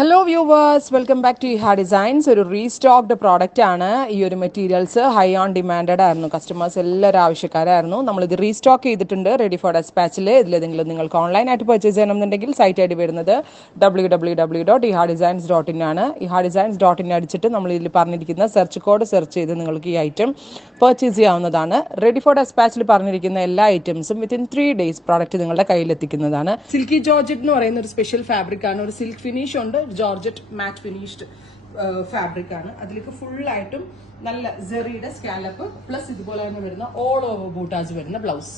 Hello viewers, welcome back to Iha Designs. ഒരു restocked product ആണ്. ഈ ഒരു മെറ്റീരിയൽസ് ഹൈ ഓൺ ഡിമാൻഡഡ് ആയിരുന്നു. കസ്റ്റമേഴ്സ് എല്ലാവരും ആവശ്യക്കാരായിരുന്നു. നമ്മളിത് റീസ്റ്റോക്ക് ചെയ്തിട്ടുണ്ട് റെഡി ഫോർ ഡെസ്പാച്ചിൽ. ഇതിലേതെങ്കിലും നിങ്ങൾക്ക് ഓൺലൈനായിട്ട് പർച്ചേസ് ചെയ്യണമെന്നുണ്ടെങ്കിൽ സൈറ്റ് ഐ ഡി വരുന്നത് www.ihadesigns.in ആണ്. ihadesigns.in അടിച്ചിട്ട് നമ്മൾ ഇതിൽ പറഞ്ഞിരിക്കുന്ന സെർച്ച് കോഡ് സെർച്ച് ചെയ്ത് നിങ്ങൾക്ക് ഈ ഐറ്റം പർച്ചേസ് ചെയ്യാവുന്നതാണ്. റെഡി ഫോർ ഡെസ്പാച്ചിൽ പറഞ്ഞിരിക്കുന്ന എല്ലാ ഐറ്റംസും വിത്തിൻ 3 days പ്രോഡക്റ്റ് നിങ്ങളുടെ കയ്യിലെത്തിക്കുന്നതാണ്. സിൽക്കി ജോർജറ്റ് എന്ന് പറയുന്ന ഒരു സ്പെഷ്യൽ ഫാബ്രിക് ആണ്. ഒരു സിൽക്ക് ഫിനിഷ് ഉണ്ട്, ജോർജറ്റ് മാറ്റ് ഫിനിഷ്ഡ് ഫാബ്രിക് ആണ്. അതിലേക്ക് ഫുൾ ആയിട്ടും നല്ല ജെറിയുടെ സ്കാലപ്പ് പ്ലസ് ഇതുപോലെ തന്നെ വരുന്ന ഓൾ ഓവർ ബൂട്ടാസ് വരുന്ന ബ്ലൗസ്.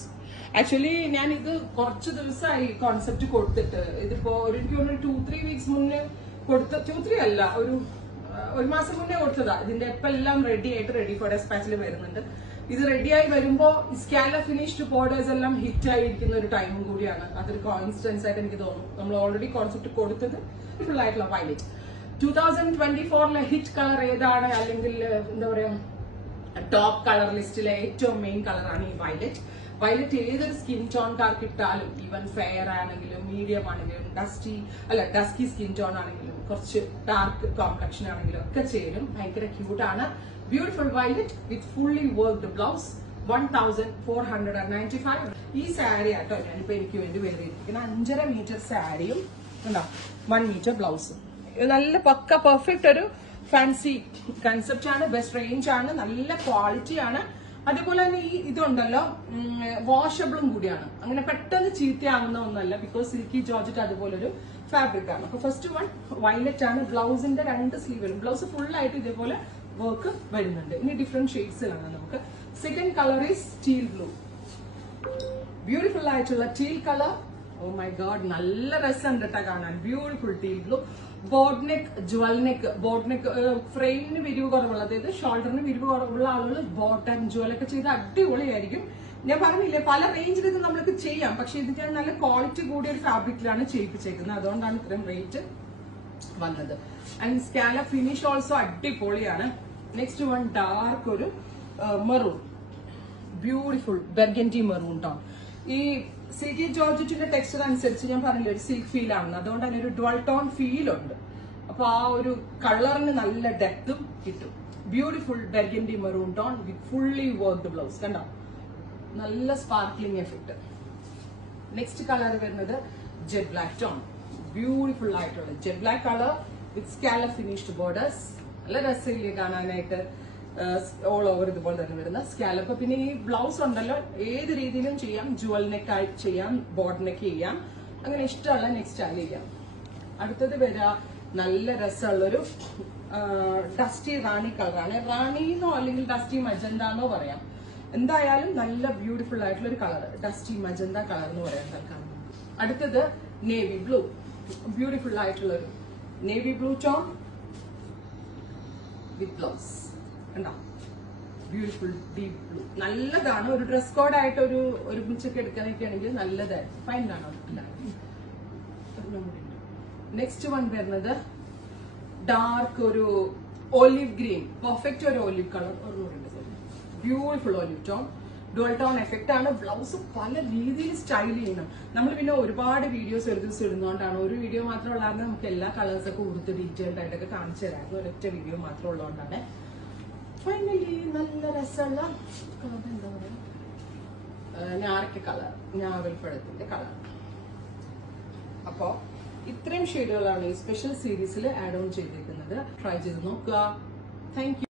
ആക്ച്വലി ഞാൻ ഇത് കുറച്ച് ദിവസമായി കോൺസെപ്റ്റ് കൊടുത്തിട്ട്, ഇതിപ്പോ എനിക്ക് 2-3 weeks മുന്നേ കൊടുത്ത, 2-3 അല്ല, ഒരു മാസം മുന്നേ കൊടുത്തതാ. ഇതിന്റെ ഇപ്പൊ എല്ലാം റെഡി ആയിട്ട് റെഡി ഫോർ ഡെസ്പാച്ചിൽ വരുന്നുണ്ട്. ഇത് റെഡിയായി വരുമ്പോ സ്കാല ഫിനിഷ്ഡ് ബോർഡേഴ്സ് എല്ലാം ഹിറ്റ് ആയിരിക്കുന്ന ഒരു ടൈമും കൂടിയാണ്. അതൊരു കോൺസ്റ്റൻസ് ആയിട്ട് എനിക്ക് തോന്നുന്നു. നമ്മൾ ഓൾറെഡി കോൺസെപ്റ്റ് കൊടുത്തത് ഫുൾ ആയിട്ടുള്ള വയലറ്റ്. 2024 ഹിറ്റ് കളർ ഏതാണ്, അല്ലെങ്കിൽ എന്താ പറയാ ടോപ്പ് കളർ ലിസ്റ്റിലെ ഏറ്റവും മെയിൻ കളറാണ് ഈ വയലറ്റ്. വയലറ്റ് ഏതൊരു സ്കിൻ ടോൺകാർക്ക് ഇട്ടാലും, ഈവൻ ഫെയർ ആണെങ്കിലും മീഡിയം ആണെങ്കിലും ഡസ്കി സ്കിൻ ടോൺ ആണെങ്കിലും കുറച്ച് ഡാർക്ക് കോംപ്ലക്ഷൻ ആണെങ്കിലും ഒക്കെ ചേരും. ഭയങ്കര ക്യൂട്ട് ആണ്. ബ്യൂട്ടിഫുൾ വയലറ്റ് വിത്ത് ഫുള്ളി വർക്ക്ഡ് ബ്ലൗസ്. 1495. ഈ സാരി ആട്ടോ ഞാനിപ്പോ എനിക്ക് വേണ്ടി വേറിയിരിക്കുന്ന 5.5 മീറ്റർ സാരിയും 1 മീറ്റർ ബ്ലൗസും. നല്ല പക്ക പെർഫെക്റ്റ് ഒരു ഫാൻസി കൺസെപ്റ്റ് ആണ്. ബെസ്റ്റ് റേഞ്ച് ആണ്, നല്ല ക്വാളിറ്റി ആണ്. അതേപോലെ തന്നെ ഈ ഇതുണ്ടല്ലോ വാഷബിളും കൂടിയാണ്. അങ്ങനെ പെട്ടെന്ന് ചീത്തയാവുന്ന ഒന്നല്ല, ബിക്കോസ് സിൽക്കി ജോർജറ്റ് അതുപോലെ ഒരു ഫാബ്രിക് ആണ്. അപ്പൊ ഫസ്റ്റ് വൺ വയലറ്റ് ആണ്. ബ്ലൗസിന്റെ 2 സ്ലീവ് ബ്ലൗസ് ഫുൾ ആയിട്ട് ഇതേപോലെ വർക്ക് വരുന്നുണ്ട്. ഇനി ഡിഫറെന്റ് ഷെയ്ഡ്സിലാണ് നമുക്ക്. Second colour is teal blue. Beautiful ആയിട്ടുള്ള teal colour. Oh my god, നല്ല രസമുണ്ട് കേട്ടോ കാണാൻ. Beautiful teal blue. Boat neck, jewel neck. Boat neck ഫ്രെയിമിന് വിരിവ് കുറവുള്ള, അതായത് ഷോൾഡറിന് വിരിവ് കുറവുള്ള ആളുകൾ ബോട്ടം ജ്വലൊക്കെ ചെയ്ത് അടിപൊളിയായിരിക്കും. ഞാൻ പറഞ്ഞില്ലേ പല റേഞ്ചിൽ ഇത് നമ്മൾക്ക് ചെയ്യാം, പക്ഷെ ഇത് ഞാൻ നല്ല ക്വാളിറ്റി കൂടിയ ഒരു ഫാബ്രിക്കിലാണ് ചെയ്യിപ്പിച്ചേക്കുന്നത്. അതുകൊണ്ടാണ് ഇത്രയും റേറ്റ് വന്നത്. ആൻഡ് സ്കാല ഫിനിഷ് ഓൾസോ അടിപൊളിയാണ്. നെക്സ്റ്റ് വൺ ഡാർക്ക് ഒരു maroon, beautiful burgundy maroon tone. ഈ സിൽക്കി ജോർജറ്റിന്റെ ടെക്സ്ചർ അനുസരിച്ച് ഞാൻ പറഞ്ഞില്ല ഒരു സിൽക്ക് ഫീൽ ആണ്. അതുകൊണ്ട് തന്നെ ഒരു ഡ്വൽ ടോൺ ഫീൽ ഉണ്ട്. അപ്പൊ ആ ഒരു കളറിന് നല്ല ഡെപ്തും കിട്ടും. Beautiful burgundy maroon tone with fully worked blouse. കണ്ടോ, നല്ല സ്പാർക്ലിംഗ് എഫക്ട്. നെക്സ്റ്റ് കളർ വരുന്നത് ജെറ്റ് ബ്ലാക്ക് ടോൺ. ബ്യൂട്ടിഫുൾ ആയിട്ടുള്ള jet black colour with scallop finished borders. നല്ല രസമില്ലേ കാണാനായിട്ട്. ഓൾ ഓവർ ഇതുപോലെ തന്നെ വരുന്ന സ്കാലപ്പ്. പിന്നെ ഈ ബ്ലൗസ് ഉണ്ടല്ലോ ഏത് രീതിയിലും ചെയ്യാം. ജുവൽ നെക്ക് ആയിട്ട് ചെയ്യാം, ബോർഡ് നെക്ക് ചെയ്യാം, അങ്ങനെ ഇഷ്ടമുള്ള നെക്ക് സ്റ്റൈൽ ചെയ്യാം. അടുത്തത് വരാ നല്ല രസമുള്ളൊരു ഡസ്റ്റി റാണി കളറാണ്. റാണിന്നോ അല്ലെങ്കിൽ ഡസ്റ്റി മജന്ത എന്നോ പറയാം. എന്തായാലും നല്ല ബ്യൂട്ടിഫുൾ ആയിട്ടുള്ള ഒരു കളർ, ഡസ്റ്റി മജന്ത കളർ എന്ന് പറയാം തൽക്കാലം. അടുത്തത് നേവി ബ്ലൂ. ബ്യൂട്ടിഫുൾ ആയിട്ടുള്ള ഒരു navy blue tone with blouse. കണ്ടോ, ബ്യൂട്ടിഫുൾ ഡീപ് ബ്ലൂ. നല്ലതാണ്. ഒരു ഡ്രസ് കോഡ് ആയിട്ട് ഒരു മിച്ചൊക്കെ എടുക്കാനൊക്കെ ആണെങ്കിൽ നല്ലതായിരുന്നു. ഫൈൻ ആണോ? നെക്സ്റ്റ് വൺ വരുന്നത് ഡാർക്ക് ഒരു ഒലിവ് ഗ്രീൻ. പെർഫെക്റ്റ് ഒരു olive colour. Beautiful olive tone. Dual tone effect ആണ്. ബ്ലൗസ് പല രീതിയിൽ സ്റ്റൈൽ ചെയ്യണം. നമ്മൾ പിന്നെ ഒരുപാട് വീഡിയോസ് ഒരു ദിവസം ഇടുന്നതുകൊണ്ടാണ്. ഒരു വീഡിയോ മാത്രം ഉള്ളതാണ് നമുക്ക് എല്ലാ കളേഴ്സൊക്കെ കൊടുത്ത് ഡീറ്റെയിൽഡ് ആയിട്ടൊക്കെ കാണിച്ചു തരായിരുന്നു. ഒരൊറ്റ വീഡിയോ മാത്രം ഉള്ളതുകൊണ്ടാണ്. ഫൈനലി നല്ല രസമുള്ള കളർ എന്താ പറയാ, ഞാറയ്ക്ക കളർ, ഞാവൽപ്പഴത്തിന്റെ കളർ. അപ്പോ ഇത്രയും ഷെയ്ഡുകളാണ് ഈ സ്പെഷ്യൽ സീരീസിൽ ആഡ് ഓൺ ചെയ്തിരിക്കുന്നത്. ട്രൈ ചെയ്ത് നോക്കുക. Thank you.